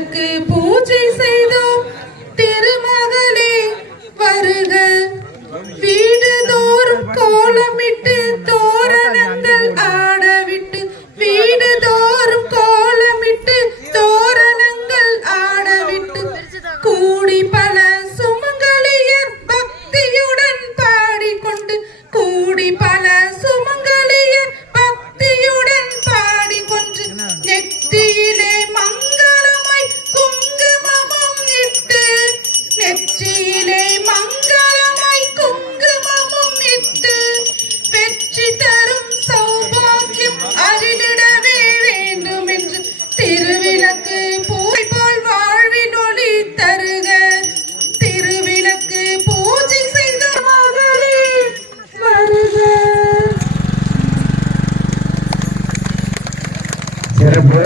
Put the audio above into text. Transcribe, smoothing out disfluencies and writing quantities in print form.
திருவிளக்கு பூஜை செய்தோம் திருமகளே வருக. வீடு தோறும் கோலமிட்டு தோரணங்கள் ஆடவிட்டு வீடு தோறும் கோலமிட்டு தோரணங்கள் ஆடவிட்டு கூடி பல சுமங்கலியர் பக்தியுடன் பாடிக்கொண்டு கூடி பல சுமங்கலியர் பக்தியுடன் பாடிக்கொண்டு நெற்றியிலே மங்களமாய் குங்குமமும் இட்டு நெற்றியிலே மங்களமாய் குங்குமமும் இட்டு வெற்றி தரும் சௌபாகியம் அருளிடவே வேண்டும் என்று திருவிளக்கு பூஜை போல் வாழ்வின் ஒளி தருக. திருவிளக்கு பூஜை செய்த மகளே வருக. சிறப்பு.